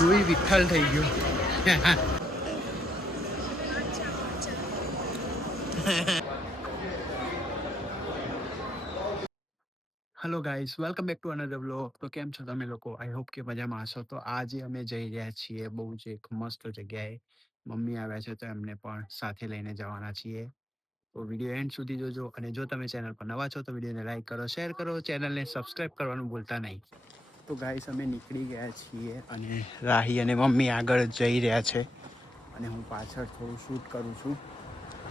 Louis Vitthal થઈ ગયો. Hello guys, welcome back to another vlog. તો કેમ છો તમે લોકો? આઈ હોપ કે મજામાં હશો. તો આજે અમે જઈ રહ્યા છીએ બહુ જ એક મસ્ત જગ્યાએ. મમ્મી આવ્યા છે તો એમને પણ સાથે લઈને જવાના છીએ. તો વિડીયો એન્ડ સુધી જોજો. અને જો તમે ચેનલ પર નવા છો તો વિડીયોને લાઈક કરો, શેર કરો, ચેનલને સબસ્ક્રાઈબ કરવાનું ભૂલતા નહીં. તો ગાઈસ અમે નીકળી ગયા છીએ અને રાહી અને મમ્મી આગળ જઈ રહ્યા છે અને હું પાછળ થોડું શૂટ કરું છું.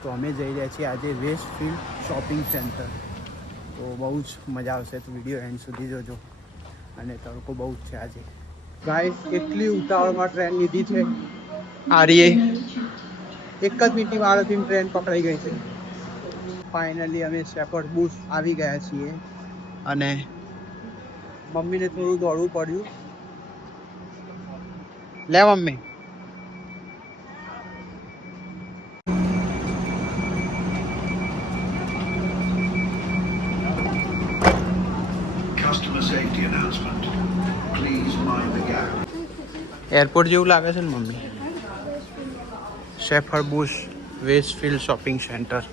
તો અમે જઈ રહ્યા છીએ આજે વેસ્ટફિલ્ડ શોપિંગ સેન્ટર. તો બહુ જ મજા આવશે. તો વિડીયો એન્ડ સુધી જોજો. અને તડકો બહુ જ છે આજે. ગાઈસ કેટલી ઉતાવળમાં ટ્રેન લીધી છે. આ રહી એક જ મિનિટની વાળથી ટ્રેન પકડાઈ ગઈ છે. ફાઇનલી અમે શેપર્ડ બુશ આવી ગયા છીએ અને મમ્મીને થોડું દોડવું પડ્યું. લે મમ્મી. Customer safety announcement. Please mind the gap. Airport જેવું લાગે છે ને મમ્મી. Shepherd's Bush Westfield shopping centre.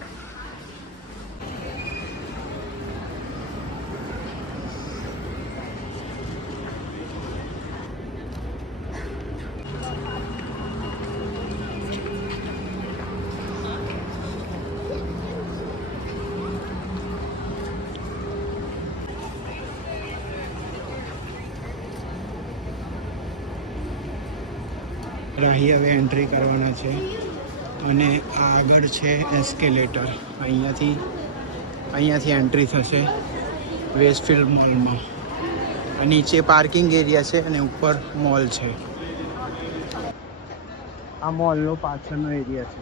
Rahi હવે એન્ટ્રી કરવાના છે અને આગળ છે એસ્કેલેટર. અહીંયાથી એન્ટ્રી થશે વેસ્ટફિલ્ડ મોલમાં. નીચે પાર્કિંગ એરિયા છે અને ઉપર મોલ છે. આ મોલનો પાછળનો એરિયા છે.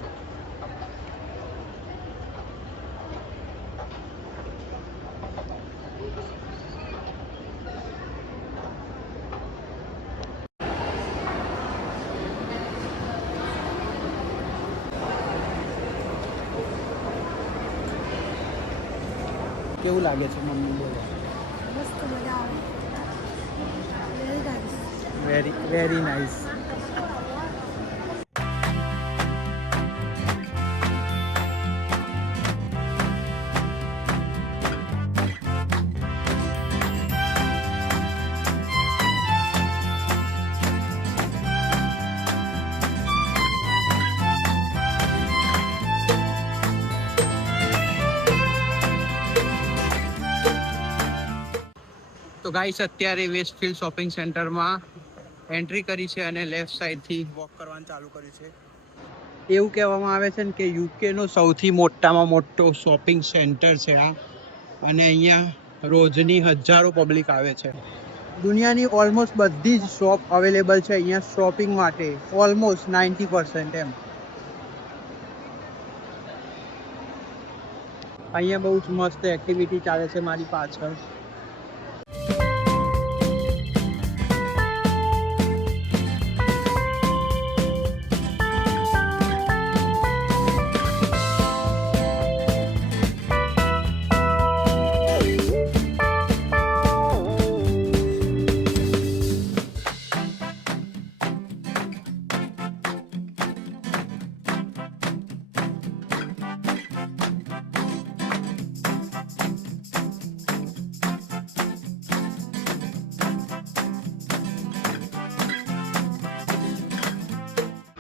કેવું લાગે છે મમ્મી? બોલો. મસ્ત મજા આવે. Very nice. તો ગાઈસ અત્યારે વેસ્ટફિલ્ડ શોપિંગ સેન્ટરમાં એન્ટ્રી કરી છે અને લેફ્ટ સાઈડથી વોક કરવાનું ચાલુ કર્યું છે. એવું કહેવામાં આવે છે ને કે યુકેનો સૌથી મોટામાં મોટો શોપિંગ સેન્ટર છે આ. અને અહીંયા રોજની હજારો પબ્લિક આવે છે. દુનિયાની ઓલમોસ્ટ બધી જ શોપ અવેલેબલ છે અહીંયા શોપિંગ માટે. ઓલમોસ્ટ 90% એમ. અહીંયા બહુ જ મસ્ત એક્ટિવિટી ચાલે છે મારી પાછળ.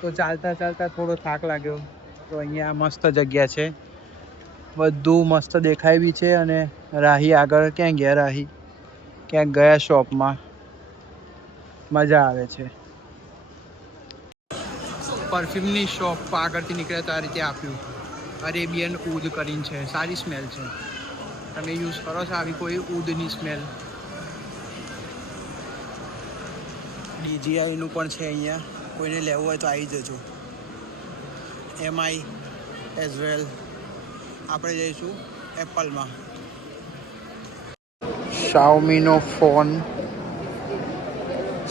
તો ચાલતા ચાલતા થોડો થાક લાગ્યો. તો અહીંયા મસ્ત જગ્યા છે. બધું મસ્ત દેખાય બી છે. અને રાહી આગળ ક્યાં ગયા? રાહી ક્યાંક ગયા શોપમાં. મજા આવે છે. પરફ્યુમની શોપ આગળથી નીકળે તો આ રીતે આપ્યું. અરેબિયન ઉદ કરીને છે. સારી સ્મેલ છે. તમે યુઝ કરો છો આવી કોઈ ઉદની સ્મેલ? DJIનું પણ છે અહીંયા. કોઈને લેવું હોય તો આવી જજો. MI as well. આપણે જઈશું એપલમાં. શાઓમીનો ફોન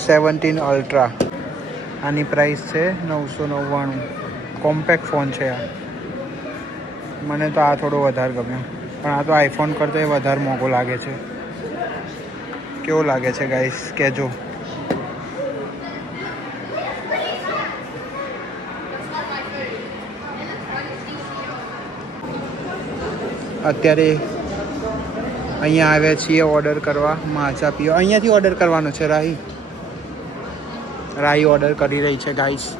17 અલ્ટ્રા. આની પ્રાઇસ છે 999. કોમ્પેક્ટ ફોન છે આ. મને તો આ થોડો વધારે ગમ્યો. પણ આ તો આઈફોન કરતાં વધારે મોંઘો લાગે છે. કેવો લાગે છે ગાઈસ કહેજો. અત્યારે અહીંયા આવ્યા છીએ ઓર્ડર કરવા માચા પીવા. અહીંયાથી ઓર્ડર કરવાનો છે. રાહી ઓર્ડર કરી રહી છે ગાઈસ.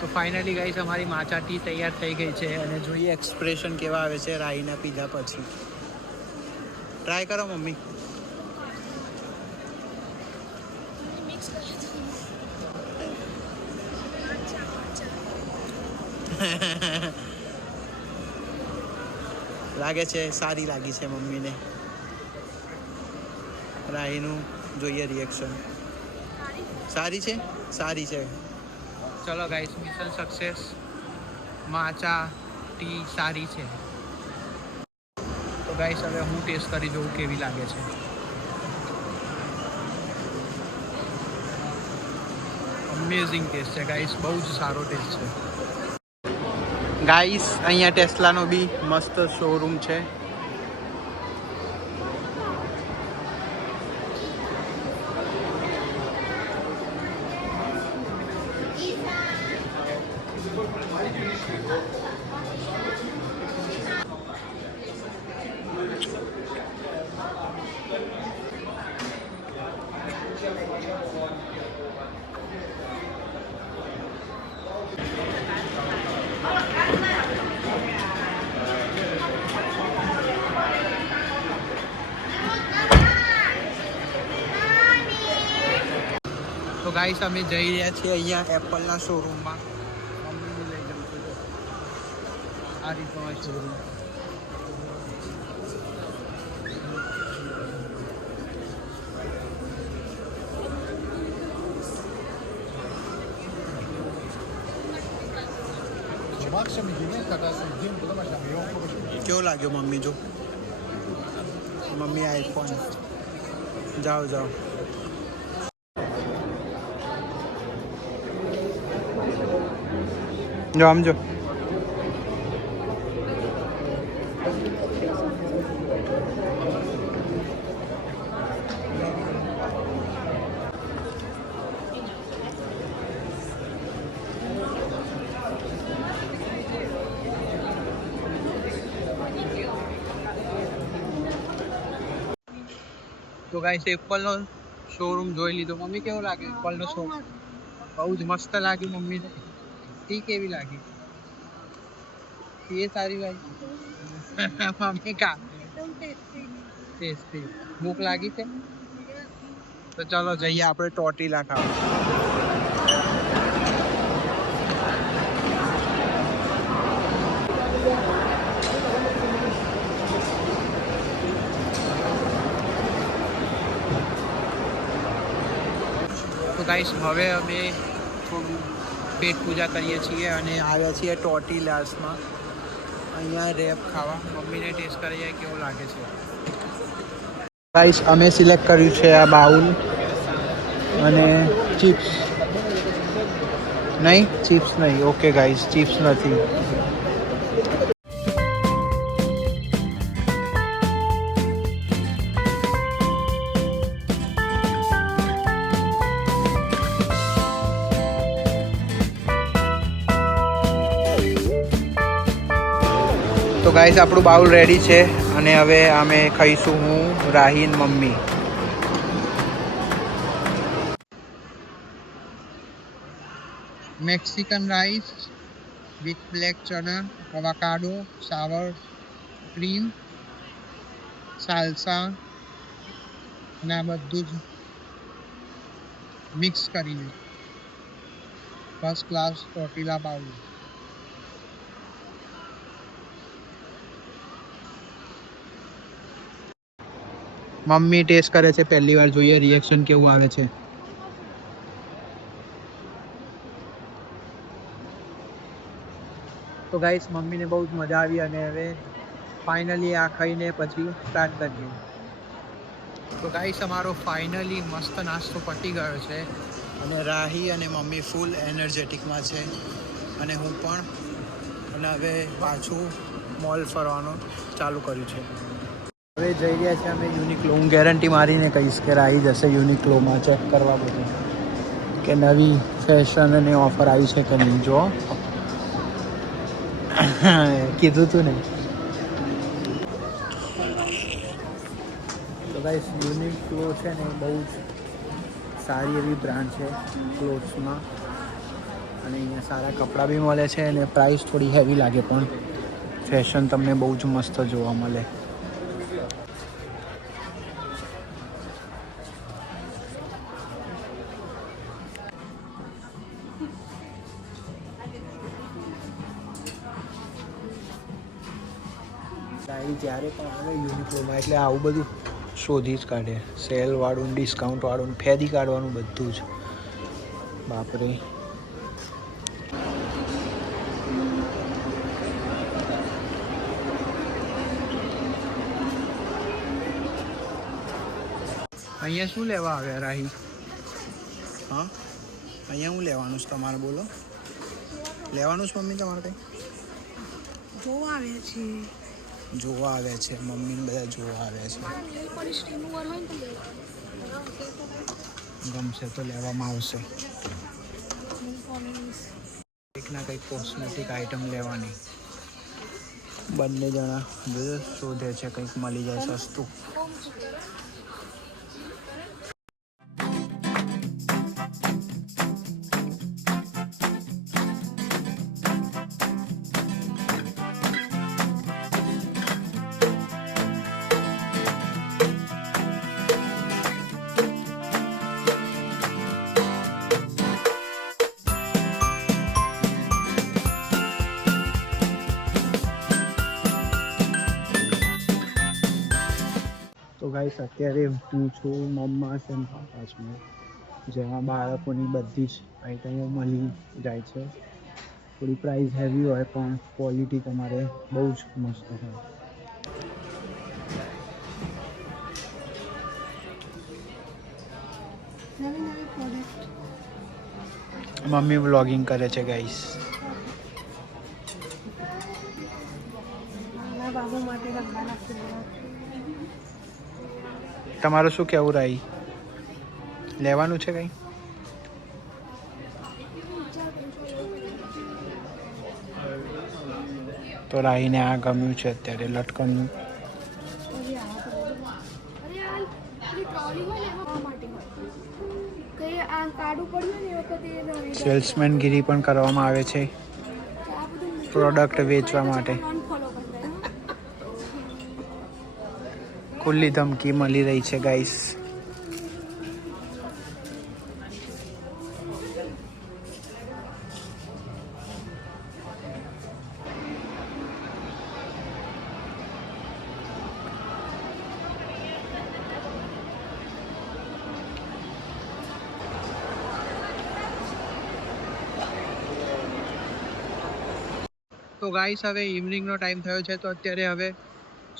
તો ફાઇનલી ગાઈસ અમારી માચા ટી તૈયાર થઈ ગઈ છે અને જોઈએ એક્સપ્રેશન કેવા આવે છે રાઈના પીધા પછી. ટ્રાય કરો મમ્મી. લાગે છે સારી લાગી છે મમ્મીને. રાહીનું જોઈએ રિએક્શન. સારી છે. ચલો ગાઈસ, મિશન સક્સેસ. માચા ટી સારી છે. તો ગાઈસ હવે હું ટેસ્ટ કરી જોઉં કેવી લાગે છે. અમેઝિંગ ટેસ્ટ છે ગાઈસ, બહુ જ સારો ટેસ્ટ છે. ગાઈસ અહીંયા ટેસ્લાનો બી મસ્ત શોરૂમ છે. તો ગાઈસ અમે જઈ રહ્યા છીએ અહીંયા એપલના શોરૂમમાં. મમ્મીને લઈ જાઉં છું. આ રીતનો આ શોરૂમ. કેવો લાગ્યો મમ્મી? જો મમ્મી આઈફોન. જાઓ જો આમ જો. તો ગાઈસ એપલનો શોરૂમ જોઈ લીધો. મમ્મી કેવો લાગે એપલનો શોરૂમ? બહુ જ મસ્ત લાગ્યું મમ્મીને. ટી કેવી લાગી? ટી સારી લાગી. મમ્મી કા ટેસ્ટી. ભૂખ લાગી છે તો ચલો જઈએ આપણે ટોટીલા ખાવા. તો ગાઈસ હવે અમે થોડું પેટ પૂજા કરીએ છીએ અને આવ્યા છીએ ટોટીલાસમાં અહીંયા રેપ ખાવા. મમ્મીને ટેસ્ટ કરીએ કેવું લાગે છે. ગાઈસ અમે સિલેક્ટ કર્યું છે આ બાઉલ અને ચિપ્સ. નહીં ચિપ્સ નહીં. ઓકે ગાઈસ, ચિપ્સ નથી. તો ગાઈસ આપણું બાઉલ રેડી છે અને હવે અમે ખાઈશું હું, રાહીન, મમ્મી. Mexican rice with black chana, avocado, sour cream, salsa અને આ બધું જ મિક્સ કરીને ફર્સ્ટ ક્લાસ ટોટીલા પાઉં. મમ્મી ટેસ્ટ કરે છે પહેલી વાર, જોઈએ રિએક્શન કેવું આવે છે. તો ગાઈસ મમ્મીને બહુ જ મજા આવી અને હવે ફાઇનલી આ ખાઈને પછી સ્ટાર્ટ કરીએ. તો ગાઈસ અમારો ફાઇનલી મસ્ત નાસ્તો પતી ગયો છે અને રાહી અને મમ્મી ફૂલ એનર્જેટિકમાં છે અને હું પણ. અને હવે પાછું મોલ ફરવાનું ચાલુ કર્યું છે. હવે જઈ રહ્યા છે અમે યુનિક્લો. હું ગેરંટી મારીને કહીશ કે રાહી જશે યુનિક્લોમાં ચેક કરવા બધું કે નવી ફેશન અને ઓફર આવી છે કે નહીં. જો કીધું તું ને. તો ગાઈસ યુનિક્લો છે ને બહુ જ સારી એવી બ્રાન્ડ છે ક્લોથ્સમાં અને અહીંયા સારા કપડાં બી મળે છે અને પ્રાઇસ થોડી હેવી લાગે પણ ફેશન તમને બહુ જ મસ્ત જોવા મળે. જ્યારે પણ આવે યુનિક્લોમાં એટલે આવું બધું શોધી જ કાઢે. સેલવાળું, ડિસ્કાઉન્ટવાળું, ફેદી કાઢવાનું બધું જ. બાપરે. અહીંયા શું લેવા આવ્યા રાહી? હા, અહીંયા હું લેવાનું છે તમારે? બોલો, લેવાનું છે મમ્મી તમારે કંઈ? જોવા આવ્યા છીએ. જોવા આવ્યા છે મમ્મીને, બધા જોવા આવ્યા છે. ગમશે તો લેવામાં આવશે. કંઈક ના કંઈક કોસ્મેટિક આઇટમ લેવાની. બંને જણા શોધે છે કંઈક મળી જાય સસ્તું. તો ગાઈસ અત્યારે હું છું મમ્મા એન્ડ પાપાસમાં, જેમાં બાળકોની બધી જ આઈટમો મળી જાય છે. થોડી પ્રાઇસ હેવી હોય પણ ક્વોલિટી તમારે બહુ જ મસ્ત હોય. મમ્મી વ્લોગિંગ કરે છે ગાઈસ. બાબુ માટે રખવાના ફૂલ. તમારું શું કહેવું રાહી? લેવાનું છે કંઈ? તો રાહીને આ ગમ્યું છે અત્યારે લટકનનું. સેલ્સમેનગીરી પણ કરવામાં આવે છે પ્રોડક્ટ વેચવા માટે. ખુલ્લી ધમકી મળી રહી છે ગાઈસ. તો ગાઈસ હવે ઇવનિંગનો ટાઈમ થયો છે તો અત્યારે હવે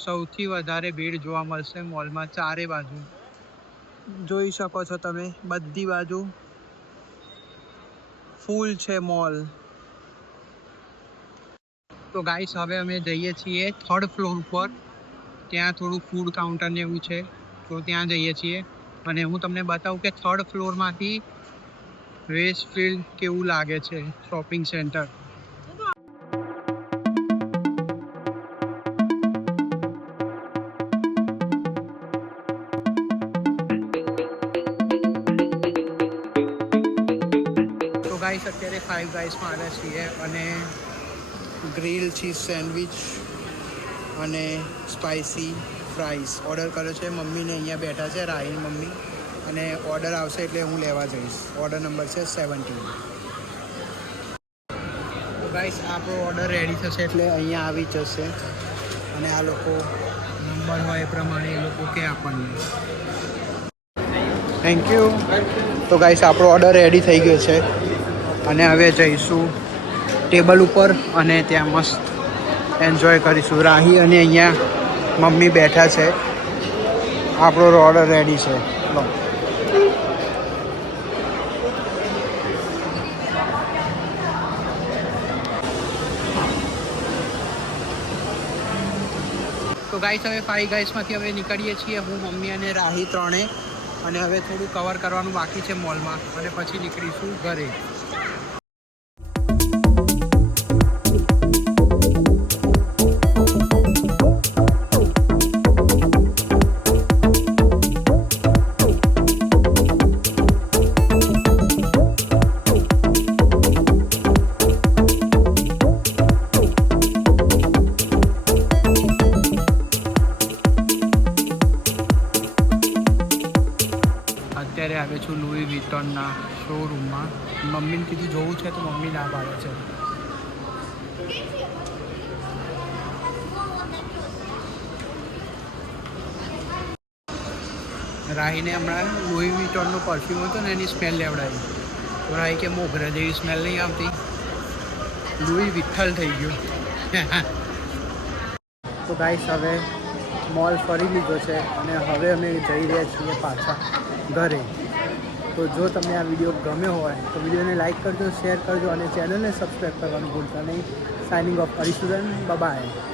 સૌથી વધારે ભીડ જોવા મળશે મોલમાં. ચારે બાજુ જોઈ શકો છો તમે, બધી બાજુ ફૂલ છે મોલ. તો ગાઈસ હવે અમે જઈએ છીએ 3rd ફ્લોર પર. ત્યાં થોડું ફૂડ કાઉન્ટર ને એવું છે તો ત્યાં જઈએ છીએ અને હું તમને બતાવું કે 3rd ફ્લોરમાંથી વેસ્ટફિલ્ડ કેવું લાગે છે શોપિંગ સેન્ટર. ગાઈસ અત્યારે ફાઇવ ગાઈસમાં આવ્યા છીએ અને ગ્રીલ ચીઝ સેન્ડવિચ અને સ્પાઇસી ફ્રાઈસ ઓર્ડર કર્યો છે. મમ્મીને અહીંયા બેઠા છે, રાહીની મમ્મી, અને ઓર્ડર આવશે એટલે હું લેવા જઈશ. ઓર્ડર નંબર છે 17. ગાઈસ આપણો ઓર્ડર રેડી થશે એટલે અહીંયા આવી જશે અને આ લોકો નંબર હોય એ પ્રમાણે એ લોકો કે આપણને. Thank you. તો ગાઈસ આપણો ઓર્ડર રેડી થઈ ગયો છે અને હવે જઈશું ટેબલ ઉપર અને ત્યાં મસ્ત એન્જોય કરીશું. રાહી અને અહીંયા મમ્મી બેઠા છે. આપણો ઓર્ડર રેડી છે. લો. તો ગાઈસ હવે ફાઈવ ગાઈસમાંથી હવે નીકળીએ છીએ હું, મમ્મી અને રાહી ત્રણે. અને હવે થોડું કવર કરવાનું બાકી છે મોલમાં અને પછી નીકળીશું ઘરે. અત્યારે આવે છું લુઈ વિટોનના શોરૂમમાં. મમ્મીને કીધું જોવું છે તો મમ્મી ના પાડે છે. રાહીને હમણાં લુઈ વિટોનનું પરફ્યુમ હતું ને એની સ્મેલ લેવડાવી. તો રાહી કે મોગરા જેવી સ્મેલ નહીં આવતી, લુઈ વિઠ્ઠલ થઈ ગયું. તો ગાઈસ હવે મોલ ફરી લીધો છે અને હવે અમે જઈ રહ્યા છીએ પાછા ઘરે. તો જો તમને આ વિડીયો ગમ્યો હોય તો વિડીયોને લાઇક કરજો, શેર કરજો અને ચેનલને સબસ્ક્રાઈબ કરવાનું ભૂલતા નહીં. સાઇનિંગ ઓફ કરીશું. બાય.